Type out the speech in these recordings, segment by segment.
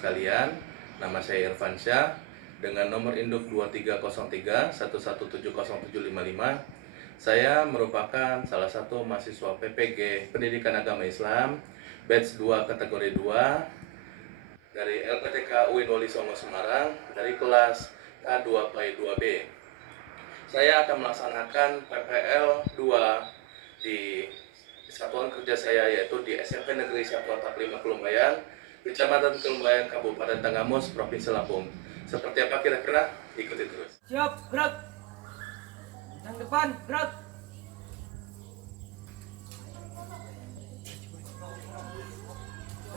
sekalian, nama saya Irfan Syah dengan nomor induk 2303117075. Saya merupakan salah satu mahasiswa PPG Pendidikan Agama Islam batch 2 kategori 2 dari LPTK UIN Wali Songo Semarang dari kelas K2PAI 2B. Saya akan melaksanakan PPL 2 di satuan kerja saya, yaitu di SMP Negeri Satuan 45 Kelumbayan, Kecamatan Kelumbayan, Kabupaten Tanggamus, Provinsi Lampung. Seperti apa kira-kira? Ikuti terus. Siap, gerak. Yang depan, gerak.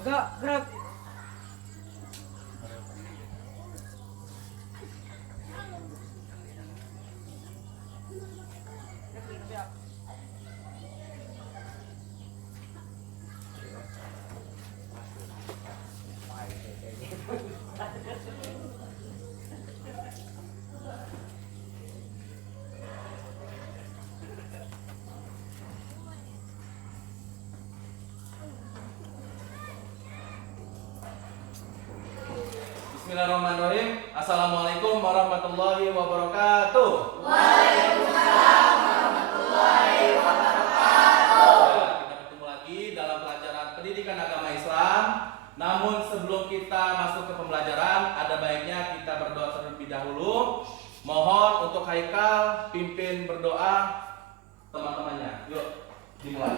Tegak, gerak. Bismillahirrahmanirrahim. Assalamualaikum warahmatullahi wabarakatuh. Waalaikumsalam warahmatullahi wabarakatuh. Kita bertemu lagi dalam pelajaran pendidikan agama Islam. Namun sebelum kita masuk ke pembelajaran, ada baiknya kita berdoa terlebih dahulu. Mohon untuk Haikal pimpin berdoa teman-temannya. Yuk, dimulai.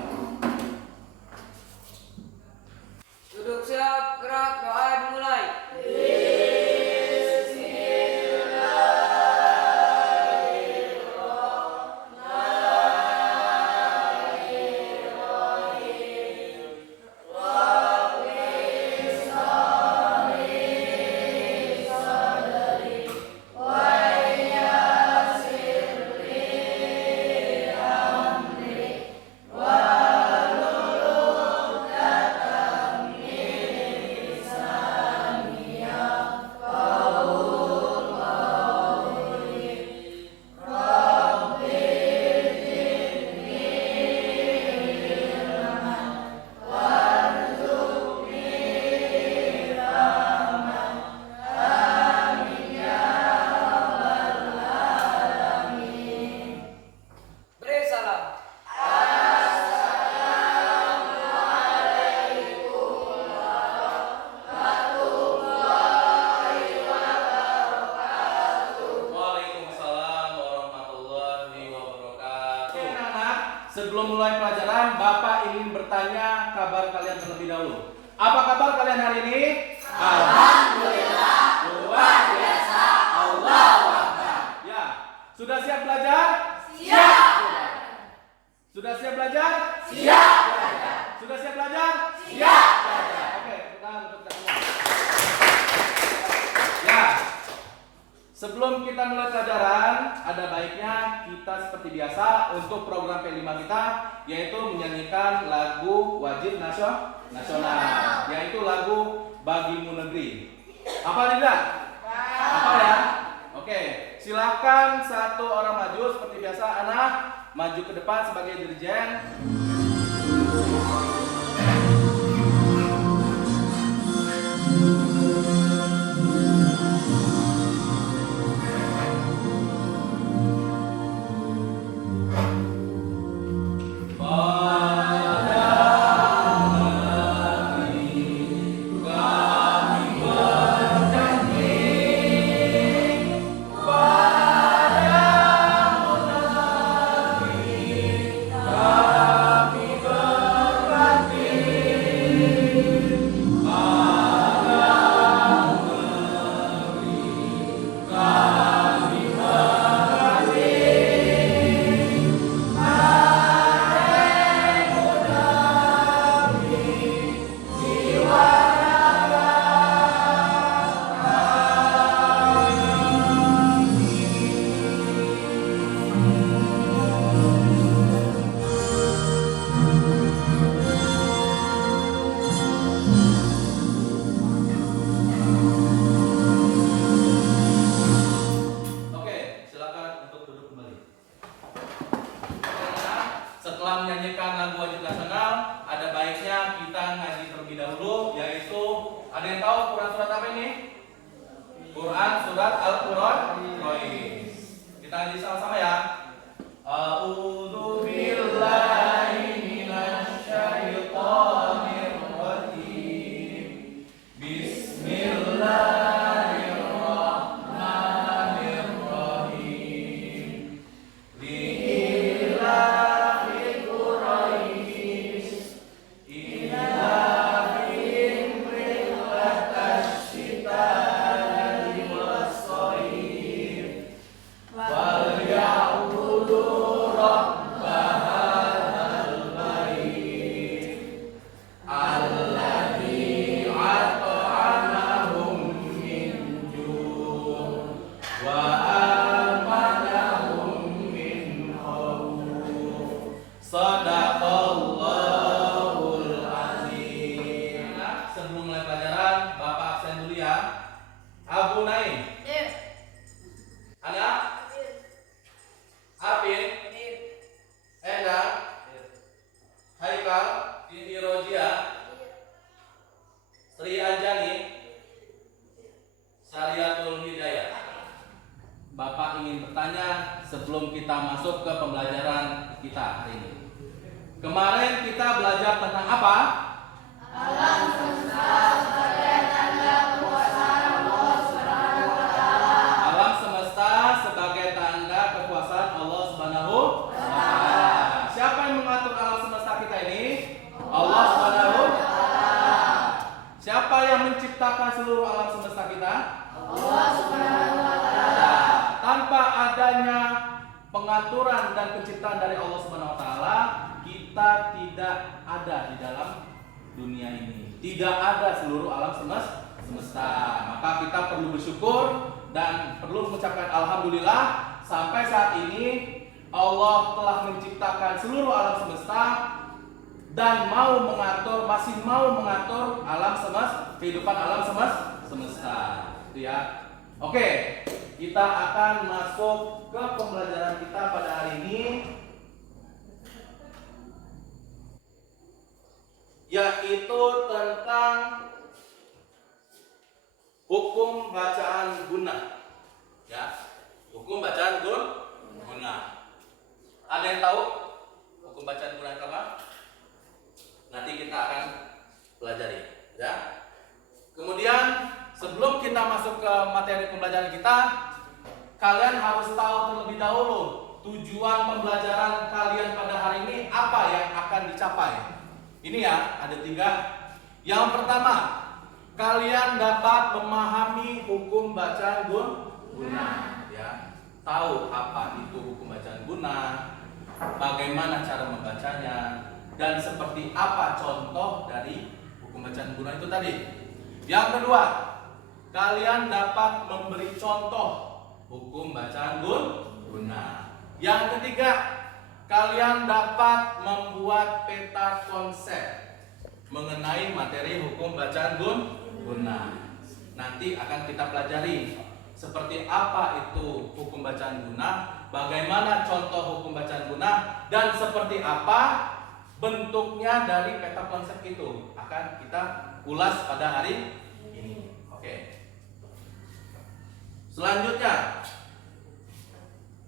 Duduk siap, gerak, doa dimulai. Beri salam. Waalaikumsalam warahmatullahi wabarakatuh. Anak-anak, sebelum mulai pelajaran, Bapak ingin bertanya kabar kalian terlebih dahulu. Apa kabar kalian hari ini? Alhamdulillah, luar biasa, Allahu Akbar. Ya, sudah siap belajar? Siap. Sudah siap belajar? Siap. Sudah siap belajar? Siap. Oke, tepuk tangan untuk kita semua. Ya, sebelum kita mulai pelajaran, ada baiknya kita seperti biasa untuk program P5 kita, yaitu menyanyikan lagu wajib nasional, yaitu lagu Bagimu Negeri. Apa tidak? Apa ya? Oke, silakan satu orang maju seperti biasa. Anak maju ke depan sebagai dirjen. surat apa ini? Quran surat Al-Quran. Kita ngaji sama-sama ya. A'udzu billahi minasy syaithanir rajim. Bismillahirrahmanirrahim. Li'ilafi Quraisy ilafihim rihlatash syita'i was-shayf falyabudu rabba hadzal bait alladzi at'amahum min ju' wa amanahum min khawf. Shadaqallahul azim. Sebelum mulai pelajaran, Bapak absen dulu ya. Abu Naim, Ana, Apin, Endang, Haikal, Dini Rojia, Sri Anjani, Sariatul Hidayah. Bapak ingin bertanya sebelum kita masuk ke pembelajaran kita hari ini. Kemarin kita belajar tentang apa? Alam semesta sebagai tanda kekuasaan Allah Subhanahu wa Ta'ala. Siapa yang mengatur alam semesta kita ini? Allah Subhanahu wa Ta'ala. Siapa yang menciptakan seluruh alam semesta kita? Allah Subhanahu wa Ta'ala. Tanpa adanya pengaturan dan penciptaan dari Allah Subhanahu wa Ta'ala, kita tidak ada di dalam dunia ini. Tidak ada seluruh alam semesta. Maka kita perlu bersyukur dan perlu mengucapkan alhamdulillah sampai saat ini Allah telah menciptakan seluruh alam semesta dan masih mau mengatur alam semesta, kehidupan alam semesta. Itu ya. Oke, kita akan masuk ke pembelajaran kita pada hari ini, yaitu tentang hukum bacaan guna. Ya, hukum bacaan guna. Ada yang tahu hukum bacaan guna itu apa? Nanti kita akan pelajari, ya. Kemudian sebelum kita masuk ke materi pembelajaran kita, kalian harus tahu terlebih dahulu tujuan pembelajaran kalian pada hari ini apa yang akan dicapai. Ini ya, ada 3. Yang pertama, kalian dapat memahami hukum bacaan guna, ya. Tahu apa itu hukum bacaan guna, bagaimana cara membacanya, dan seperti apa contoh dari hukum bacaan guna itu tadi. Yang kedua, kalian dapat memberi contoh hukum bacaan guna. Yang ketiga, kalian dapat membuat peta konsep mengenai materi hukum bacaan guna. Nanti akan kita pelajari seperti apa itu hukum bacaan guna, bagaimana contoh hukum bacaan guna, dan seperti apa bentuknya dari peta konsep itu. Akan kita ulas pada hari ini. Oke. Selanjutnya,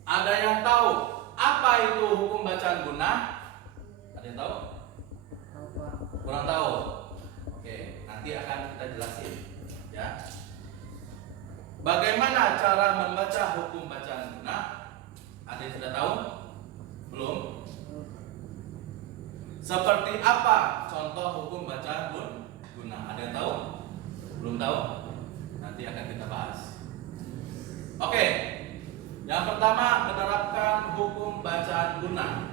ada yang tahu apa itu hukum bacaan guna? Ada yang tahu? Kurang tahu? Oke, nanti akan kita jelasin, ya. Bagaimana cara membaca hukum bacaan guna? Ada yang sudah tahu? Belum? Seperti apa contoh hukum bacaan guna? Ada yang tahu? Belum tahu? Nanti akan kita bahas. Oke. Yang pertama, menerapkan hukum bacaan guna.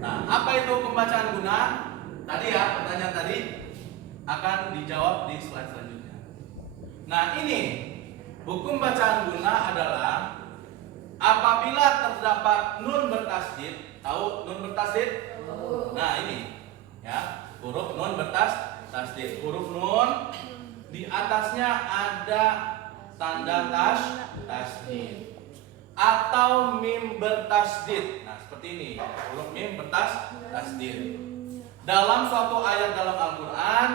Nah, apa itu hukum bacaan guna? Tadi ya, pertanyaan tadi akan dijawab di slide selanjutnya. Nah, ini hukum bacaan guna adalah apabila terdapat nun bertasdid. Tahu nun bertasdid? Nah, ini ya, huruf nun bertasdid. Huruf nun di atasnya ada tanda tasdid atau mim bertasdid. Nah, seperti ini, huruf mim bertasdid. dalam suatu ayat dalam Al-Quran,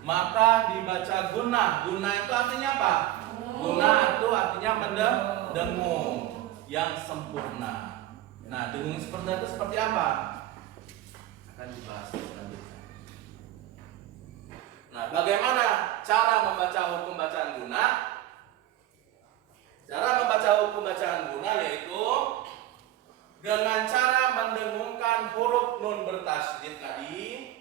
maka dibaca gunnah. Gunnah itu artinya apa? Gunnah itu artinya mendengung yang sempurna. Nah, dengung sempurna itu seperti apa? Akan dibahas selanjutnya. Nah, bagaimana cara membaca hukum bacaan gunnah? Cara membaca hukum bacaan gunnah yaitu dengan cara mendengungkan huruf nun bertasydid tadi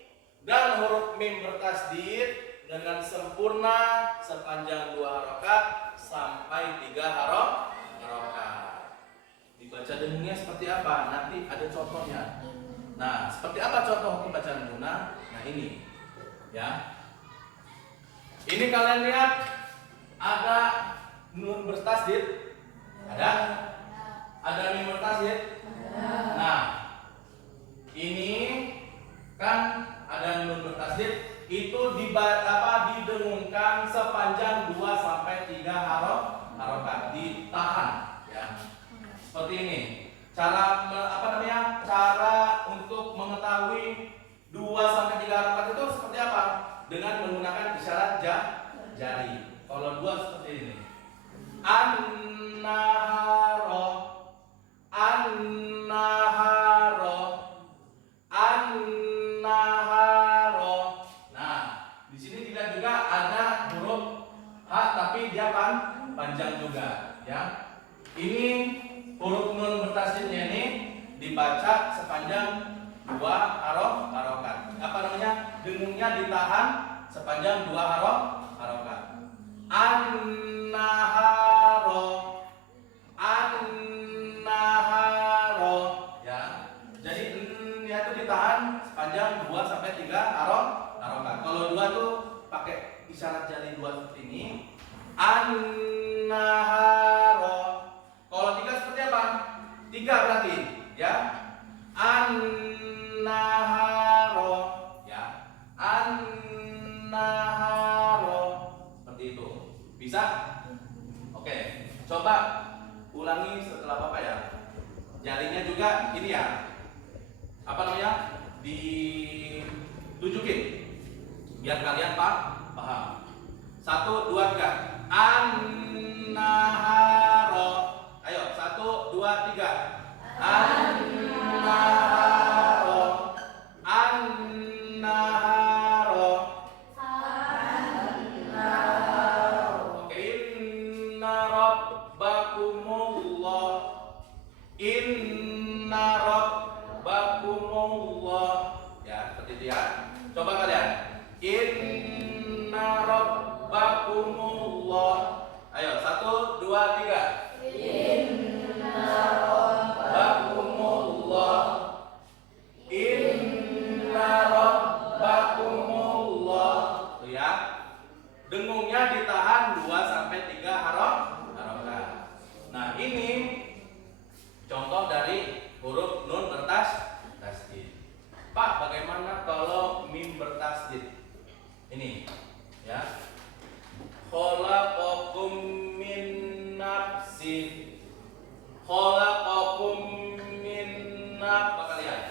dan huruf mim bertasydid dengan sempurna sepanjang 2 harokat sampai 3 harokat. Dibaca dengungnya seperti apa? Nanti ada contohnya. Nah, seperti apa contoh hukum bacaan gunnah? Nah, ini ya. Ini kalian lihat ada nun bertasydid? Ada mim bertasydid? Nah, ini kan ada nun bertasydid, itu didengungkan sepanjang 2 sampai 3 harokat, ditahan ya. Seperti ini. Cara Cara untuk mengetahui 2 sampai 3 harokat itu seperti apa? Dengan menggunakan isyarat jari. Kalau 2 seperti ini. An-naharo, an-naharo, an-naharo. Nah, di sini tidak juga ada huruf H tapi dia panjang juga, ya. Ini huruf nun bertasydidnya ini dibaca sepanjang 2 harokat. Apa namanya? Dengungnya ditahan sepanjang 2 harokat. An-naharo, an-naharo, ya. Jadi n-nya itu ditahan sepanjang 2 sampai 3 harokat. Kalau 2 tuh pakai isyarat jari 2 seperti ini. An-naharo. Kalau 3 seperti apa? 3 berarti, ya. An-naharo, ya. An-naharo. Seperti itu. Bisa? Oke. Coba ulangi setelah Bapak ya. Jarinya juga ini ya. Apa namanya? Ditunjukin biar kalian paham. 1, 2, 3. An-naharo. Ayo, 1, 2, 3. An-naharo, an-naharo, an-naharo. Oke, inna rabbakumullah, inna rabbakumullah. Ya, seperti itu ya. Coba kalian. Inna rabbakumullah. Ayo, 1, 2, 3. Rabbakumullah, inna rabbakumullah. Tuh ya. Dengungnya ditahan 2 sampai 3 harokat. Nah, ini contoh dari huruf nun bertasydid. Pak, bagaimana kalau mim bertasydid? Ini ya. Khalaqakum min nafsin. Khalaqakum min nafsin. Kalian.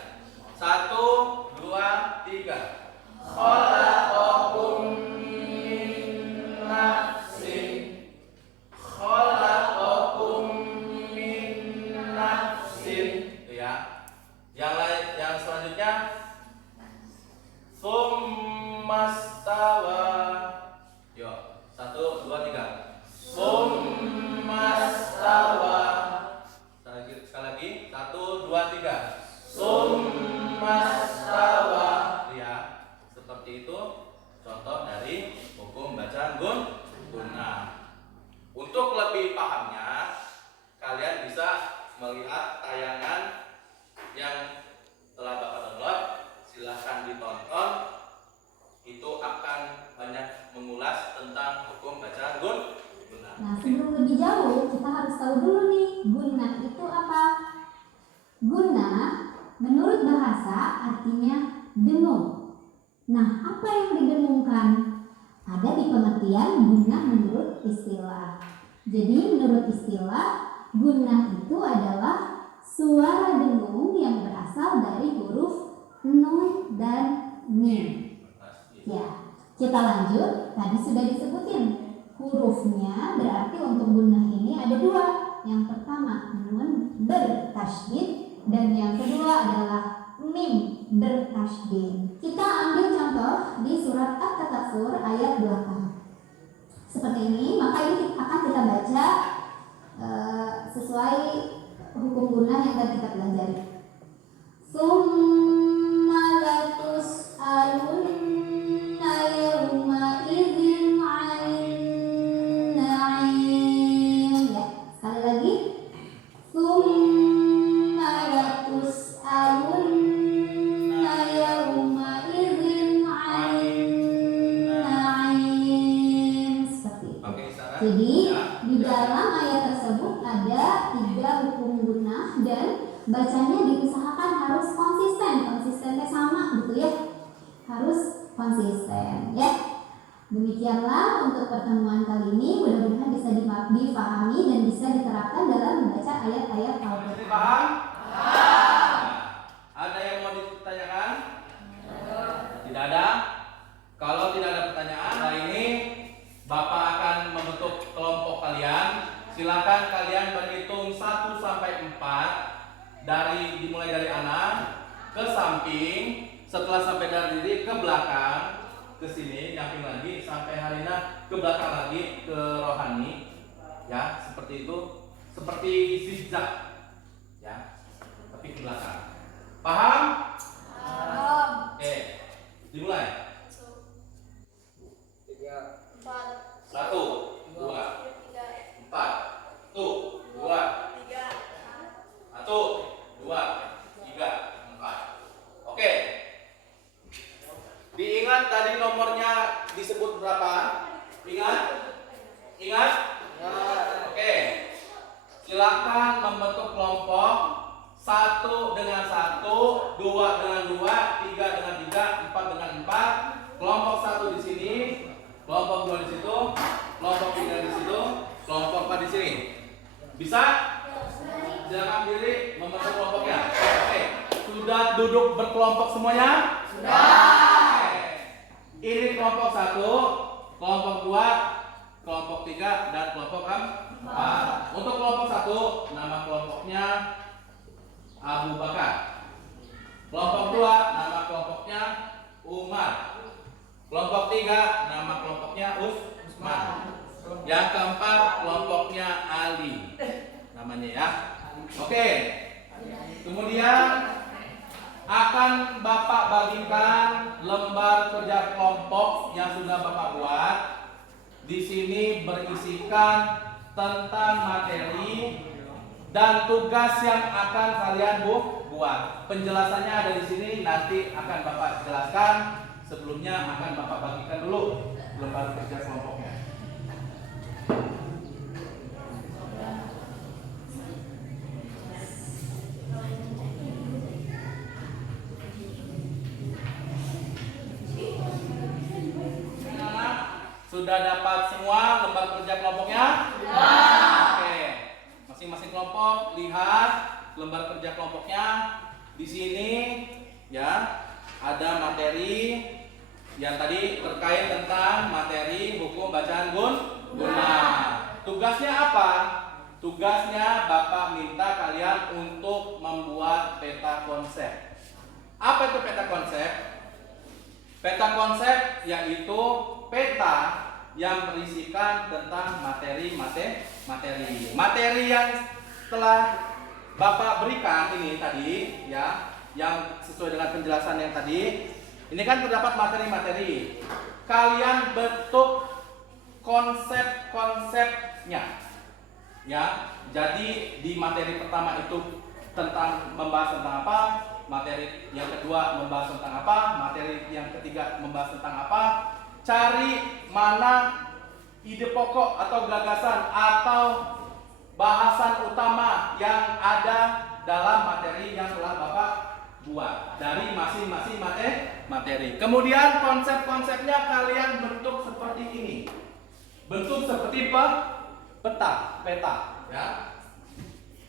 1, 2, 3. Khalaqakum min nafsin. Khalaqakum min nafsin. Itu ya. Yang lain, yang selanjutnya summastawa. Yuk, 1, 2, 3. Summastawa. Sekali lagi, 1, 2, 3. Summastawa. Ya, seperti itu contoh dari hukum bacaan gunnah. Untuk lebih pahamnya, kalian bisa melihat tayangan yang telah Bapak download. Silahkan ditonton. Itu akan banyak mengulas tentang hukum bacaan gunnah. Nah, sebelum lebih jauh, kita harus tahu dulu nih, gunnah itu apa? Gunnah, menurut bahasa, artinya dengung. Nah, apa yang didengungkan? Ada di pengertian gunnah menurut istilah. Jadi, menurut istilah, gunnah itu adalah suara dengung yang berasal dari huruf nun dan mim. Ya, kita lanjut. Tadi sudah disebutin hurufnya, berarti untuk gunnah ini ada dua. Yang pertama nun bertasydid dan yang kedua adalah mim bertasydid. Kita ambil contoh di surat At-Takatsur ayat 8. Seperti ini, maka ini akan kita baca sesuai hukum gunnah yang tadi kita pelajari. Summa latus'alunna yawma idzin 'anil na'im. Ya, sekali lagi. Summa latus'alunna yawma idzin 'anil na'im. Seperti itu. Oke, Sarah. Jadi Ya. di dalam ayat tersebut ada 3 hukum gunnah dan bacanya diusahakan harus konsisten. Konsistennya sama gitu ya. Harus konsisten ya. Demikianlah untuk pertemuan kali ini, mudah-mudahan bisa difahami dan bisa diterapkan dalam membaca ayat-ayat Al-Qur'an. Paham? Nah, ada yang mau ditanyakan? Tidak ada? Kalau tidak ada pertanyaan, hari ini Bapak akan membentuk kelompok kalian. Silakan kalian berhitung 1 sampai 4 dimulai dari anak ke samping, setelah sampai dari diri ke belakang, ke sini, nyamping lagi sampai Harina ke belakang lagi ke rohani. Ya, seperti itu. Seperti zigzag. Ya, tapi ke belakang. Paham? Oke, dimulai. 1, 2, 4. 1, 2, 3, 4. Oke. Diingat tadi nomornya disebut berapa? Ingat? Ingat? Oke. Silakan membentuk kelompok 1 dengan 1, 2 dengan 2, 3 dengan 3, 4 dengan 4. Kelompok 1 di sini, kelompok 2 di situ, kelompok 3 di situ, kelompok 4 di sini. Bisa? Silakan diri membentuk kelompoknya. Oke. Sudah duduk berkelompok semuanya? Sudah. Oke. Ini kelompok 1, kelompok 2, kelompok 3 dan kelompok 4. Untuk kelompok 1, nama kelompoknya Abu Bakar. Kelompok 2, nama kelompoknya Umar. Kelompok 3, nama kelompoknya Utsman. Yang keempat, kelompoknya Ali. Namanya ya. Oke. Kemudian akan Bapak bagikan lembar kerja kelompok yang sudah Bapak buat. Di sini berisikan tentang materi dan tugas yang akan kalian buat. Penjelasannya ada di sini, nanti akan Bapak jelaskan. Sebelumnya akan Bapak bagikan dulu lembar kerja kelompoknya. Sudah dapat semua lembar kerja kelompoknya? Oke. Masing-masing kelompok lihat lembar kerja kelompoknya. Di sini ya ada materi yang tadi terkait tentang materi hukum bacaan gunnah. Tugasnya apa? Tugasnya Bapak minta kalian untuk membuat peta konsep. Apa itu peta konsep? Peta konsep yaitu peta yang berisikan tentang materi yang telah Bapak berikan ini tadi ya, yang sesuai dengan penjelasan yang tadi. Ini kan terdapat materi-materi. Kalian bentuk konsep-konsepnya. Ya, jadi di materi pertama itu membahas tentang apa, materi yang kedua membahas tentang apa, materi yang ketiga membahas tentang apa. Cari mana ide pokok atau gagasan atau bahasan utama yang ada dalam materi yang telah Bapak buat dari masing-masing materi. Kemudian konsep-konsepnya kalian bentuk seperti ini. Bentuk seperti peta ya.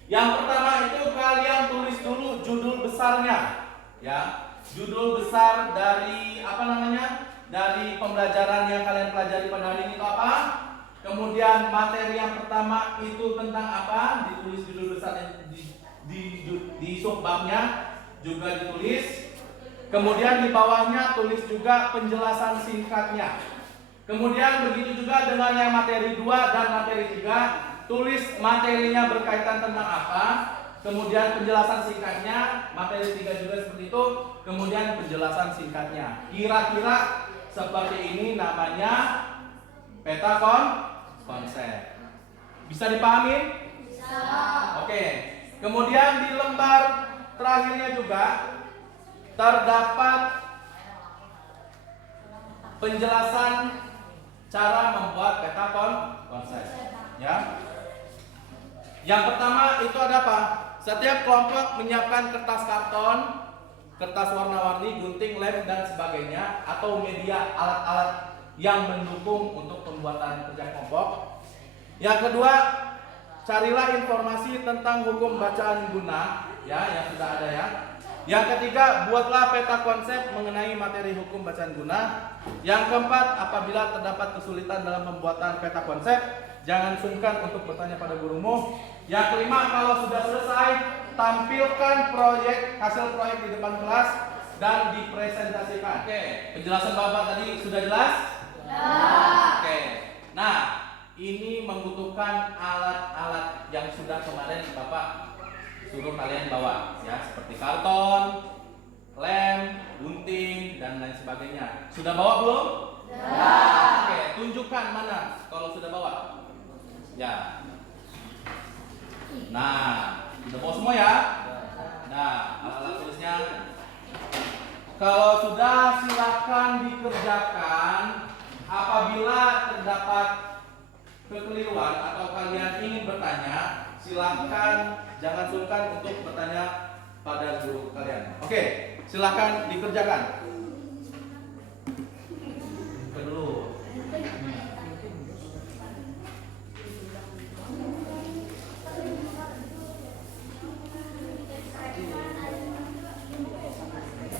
Yang pertama itu kalian tulis dulu judul besarnya ya. judul besar dari apa namanya? Dari pembelajaran yang kalian pelajari pada hari ini itu apa? Kemudian materi yang pertama itu tentang apa? Ditulis judul besar di subbabnya juga ditulis. Kemudian di bawahnya tulis juga penjelasan singkatnya. Kemudian begitu juga dengan yang materi 2 dan materi 3, tulis materinya berkaitan tentang apa. Kemudian penjelasan singkatnya, materi 3 juga seperti itu. Kemudian penjelasan singkatnya. Kira-kira seperti ini namanya peta konsep. Bisa dipahami? Bisa. Oke. Kemudian di lembar terakhirnya juga terdapat penjelasan cara membuat peta konsep. Ya. Yang pertama itu ada apa? Setiap kelompok menyiapkan kertas karton, kertas warna-warni, gunting, lem dan sebagainya atau media alat-alat yang mendukung untuk pembuatan kerja kelompok. Yang kedua, carilah informasi tentang hukum bacaan guna, ya, yang sudah ada ya. Yang ketiga, buatlah peta konsep mengenai materi hukum bacaan guna. Yang keempat, apabila terdapat kesulitan dalam pembuatan peta konsep, jangan sungkan untuk bertanya pada gurumu. Yang kelima, kalau sudah selesai, tampilkan hasil proyek di depan kelas dan dipresentasikan. Oke, penjelasan Bapak tadi sudah jelas? Ya. Oke. Nah, ini membutuhkan alat-alat yang sudah kemarin Bapak suruh kalian bawa, ya, seperti karton, lem, gunting dan lain sebagainya. Sudah bawa belum? Ya. Oke, tunjukkan mana kalau sudah bawa. Ya. Nah, sudah bawa semua ya? Nah, alat-alat tulisnya. Kalau sudah, silakan dikerjakan. Apabila terdapat kekeliruan atau kalian ingin bertanya, silakan jangan sungkan untuk bertanya pada guru kalian. Oke, silakan dikerjakan. Dulu.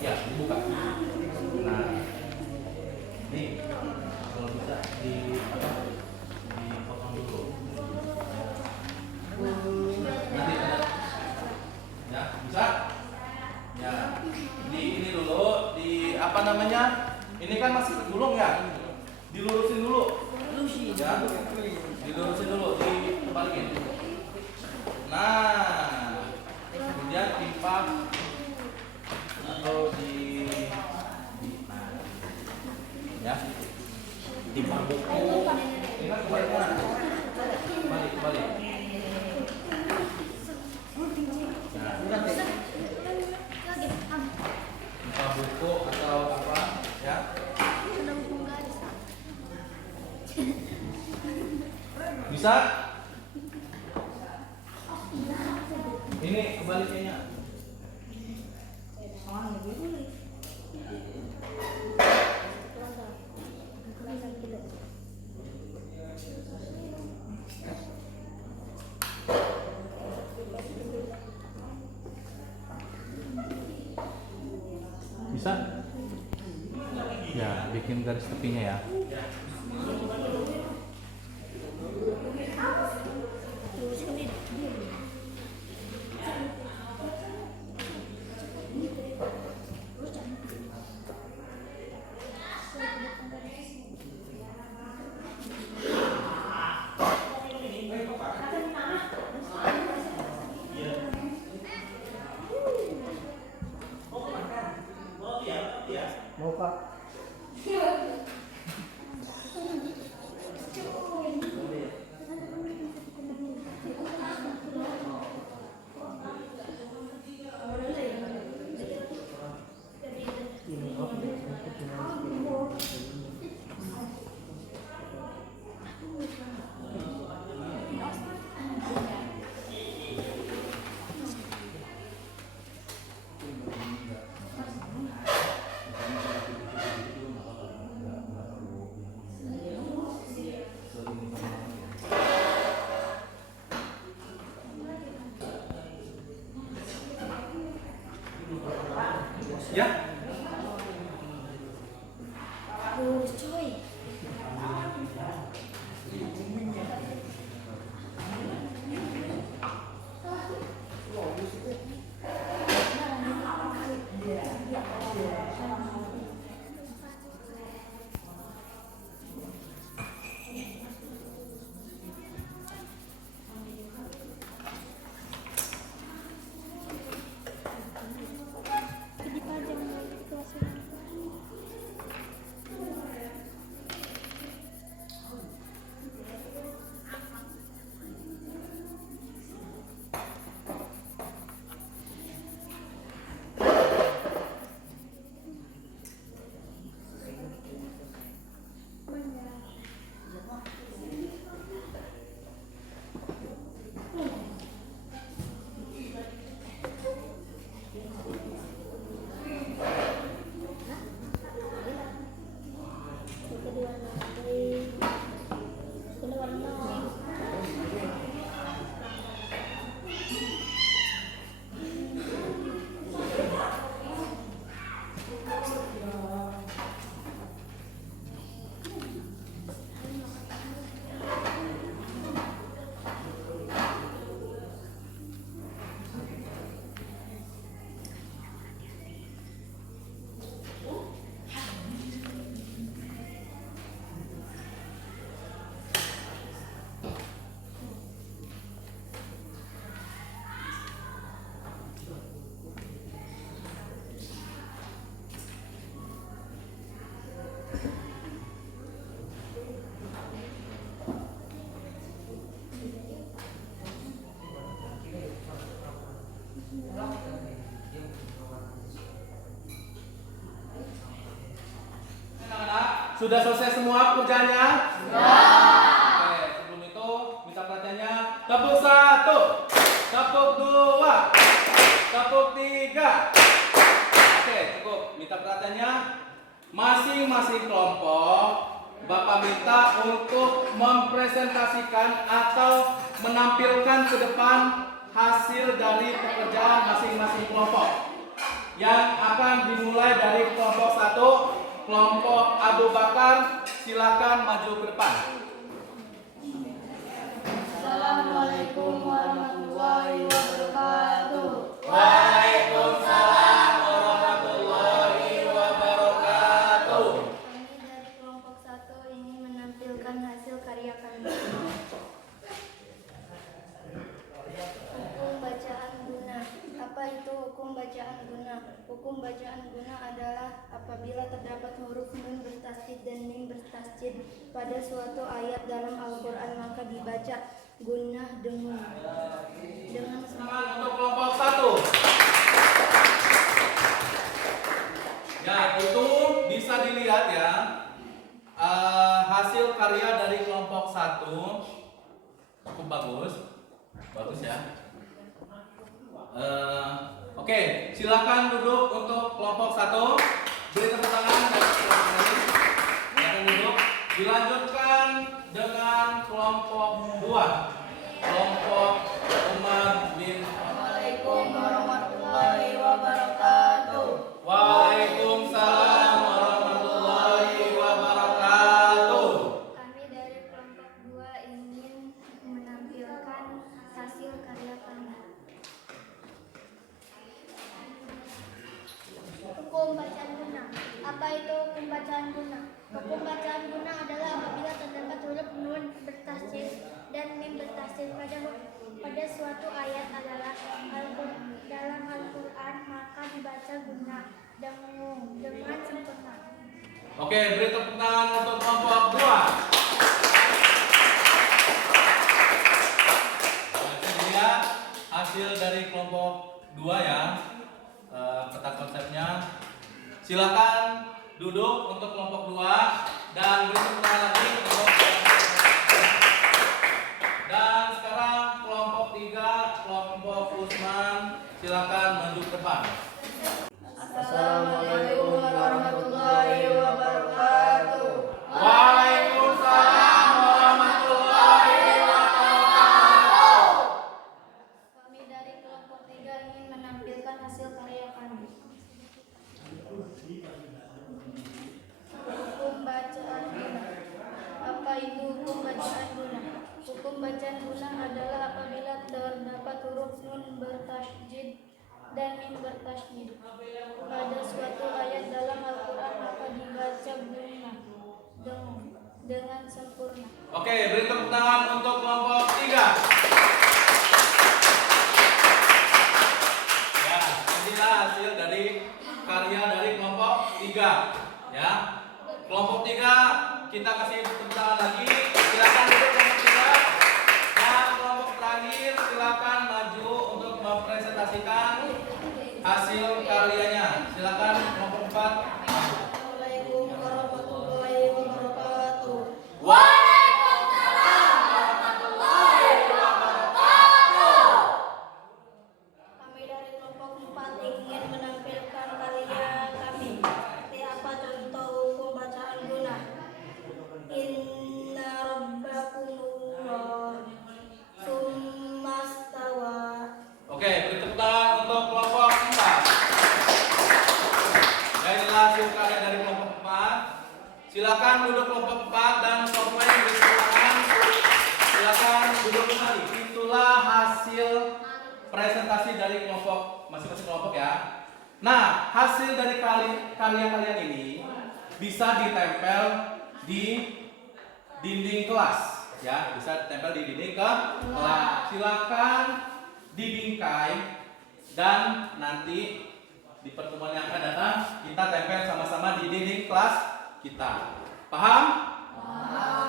Ya, dibuka. Nah, ini kalau bisa dipotong dulu. Nanti ada, ya bisa. Ya, ini dulu di apa namanya? Ini kan masih tergulung ya. Dilurusin dulu. Ya, dilurusin dulu, dibalikin. Nah, kemudian timpa atau ya timpa buku. Ini kan kebalik. Nah, timpa buku atau apa ya? Bisa? Ini kebalikannya. Bisa? Ya, bikin garis tepinya ya. Mau Pak? Ya, Sudah selesai semua pekerjaannya? Oke, sebelum itu minta perhatiannya. Tepuk 1, tepuk 2, tepuk 3. Oke, cukup. Minta perhatiannya. Masing-masing kelompok Bapak minta untuk mempresentasikan atau menampilkan ke depan hasil dari pekerjaan masing-masing kelompok. Yang akan dimulai dari kelompok 1. Kelompok Abu Bakar, silakan maju ke depan. Assalamualaikum warahmatullahi wabarakatuh. Waalaikumsalam warahmatullahi wabarakatuh. Kami dari kelompok 1 ingin menampilkan hasil karya kami. Hukum bacaan guna. Apa itu hukum bacaan guna? Hukum bacaan guna adalah apabila terdapat huruf nun bertasydid dan mim bertasydid pada suatu ayat dalam Al-Quran, maka dibaca gunnah dengung dengan Semangat untuk kelompok 1. Ya, itu bisa dilihat ya. Hasil karya dari kelompok 1 cukup bagus. Bagus ya. Oke, silakan duduk untuk kelompok 1. Beri tepuk tangan dan silakan duduk. Dilanjutkan dengan kelompok 2. Kelompok Umar bin. Assalamualaikum warahmatullahi wabarakatuh. Waalaikumsalam warahmatullahi wabarakatuh. Kami dari kelompok 2 ingin menampilkan hasil karya kami. Hukum bacaan guna. Apa itu hukum bacaan guna? Hukum bacaan guna adalah apabila terdapat huruf nun bertasydid dan mim bertasydid pada suatu ayat adalah dalam Al-Quran, maka dibaca guna dengan sempurna. Oke, beri tepuk tangan untuk kelompok 2. Kita lihat hasil dari kelompok 2 ya. Peta konsepnya. Silakan duduk untuk kelompok 2 dan beri tepuk tangan lagi untuk. Dan sekarang kelompok 3, kelompok Usman, silakan maju ke depan. Assalamualaikum warahmatullahi wabarakatuh. Waalaikumsalam warahmatullahi wabarakatuh. Kami dari kelompok 3 ingin menampilkan hasil karya kami. bertasydid. Pada suatu ayat dalam Al-Quran maka dibaca guna dengan sempurna. Oke, beri tepuk tangan untuk kelompok 3. Ya, inilah hasil dari karya dari kelompok 3. Ya, kelompok 3 kita kasih tepuk tangan lagi. Silakan duduk kelompok 3. Dan kelompok terakhir silakan maju untuk mempresentasikan hasil karyanya. Silakan kelompok 4. Assalamualaikum warahmatullahi wabarakatuh. Kami dari kelompok 4 ingin menampilkan karya kami. Seperti apa contoh hukum bacaan guna? Inna rabbakumullah summastawa. Oke, beri tepuk tangan untuk kelompok 4. Ya, inilah hasil karya dari kelompok 4. Silakan duduk kelompok 4 dan software yang beri tepuk tangan. Silakan duduk kembali. Itulah hasil presentasi dari kelompok masing-masing kelompok ya. Nah, hasil dari karya kalian ini bisa ditempel di dinding kelas ya, bisa ditempel di dinding kelas. Silakan dibingkai dan nanti di pertemuan yang akan datang kita tempel sama-sama di dinding kelas kita. Paham?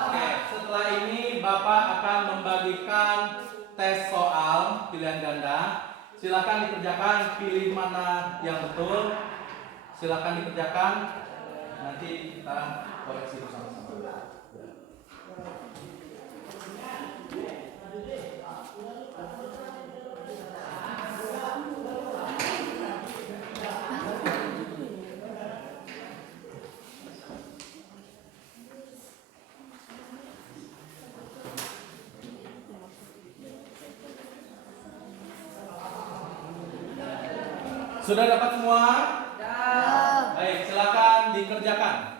Oke, setelah ini Bapak akan membagikan tes soal pilihan ganda. Silakan dikerjakan, pilih mana yang betul. Silakan dikerjakan. Nanti kita koreksi bersama-sama. Sudah dapat semua? Baik, silakan dikerjakan.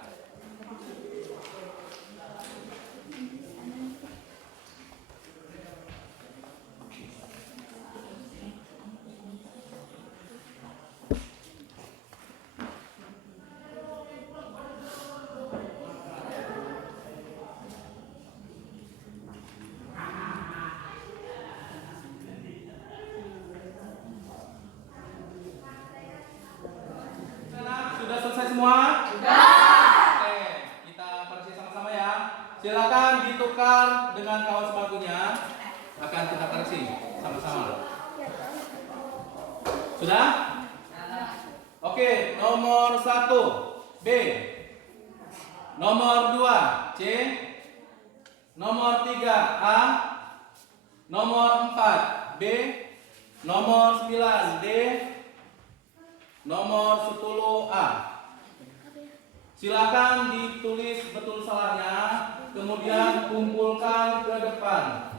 Sudah selesai semua? Oke, kita koreksi sama-sama ya. Silakan ditukar dengan kawan sebangkunya. Akan kita koreksi sama-sama. Sudah? Oke, nomor 1 B. Nomor 2 C. Nomor 3 A. Nomor 4 B. Nomor 9 D. Nomor 10 A. Silakan ditulis betul salahnya, kemudian kumpulkan ke depan.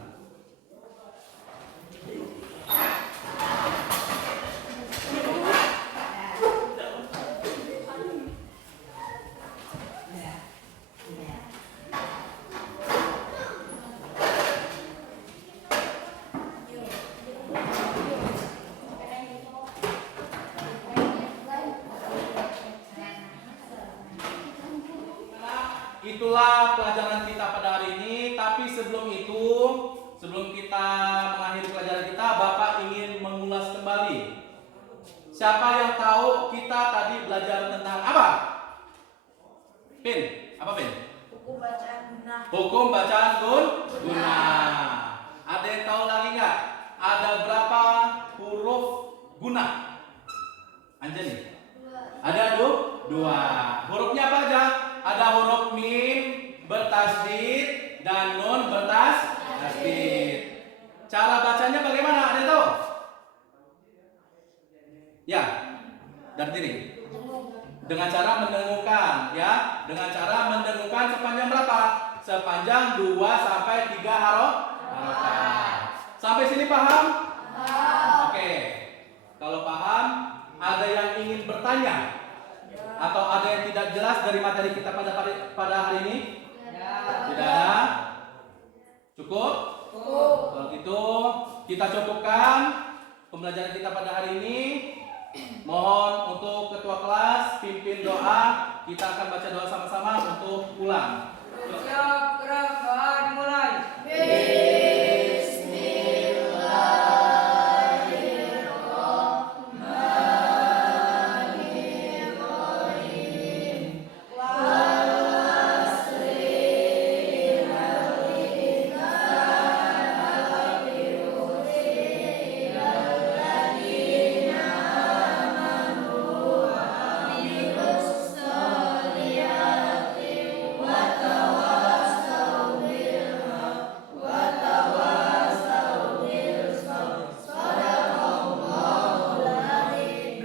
Itulah pelajaran kita pada hari ini. Tapi sebelum itu, sebelum kita mengakhiri pelajaran kita, Bapak ingin mengulas kembali. Siapa yang tahu kita tadi belajar tentang apa? Pin, apa Pin? Hukum bacaan guna. Hukum bacaan guna. Ada yang tahu lagi nggak? Ada berapa huruf guna? Anjani? Ada dua. Hurufnya apa aja? Ada huruf mim bertasydid dan nun bertasydid. Cara bacanya bagaimana? Ada yang tahu? Ya, dari sini. Dengan cara mendengungkan, ya. Dengan cara mendengungkan sepanjang berapa? Sepanjang 2 sampai 3 harokat. Sampai sini paham? Oke. Kalau paham, ada yang ingin bertanya? Atau ada yang tidak jelas dari materi kita pada hari ini? Tidak? Cukup? Kalau gitu kita cukupkan pembelajaran kita pada hari ini. Mohon untuk ketua kelas pimpin doa. Kita akan baca doa sama-sama untuk pulang. Siap, gerak, doa dimulai.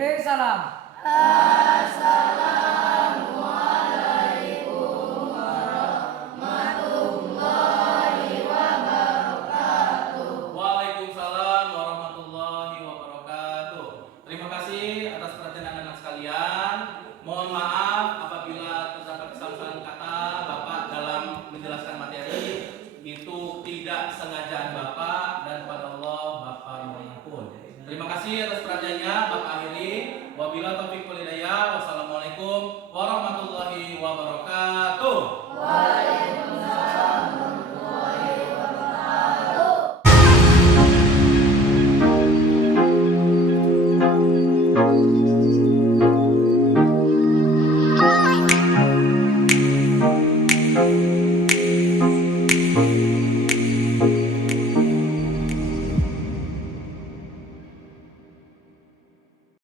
Beri salam.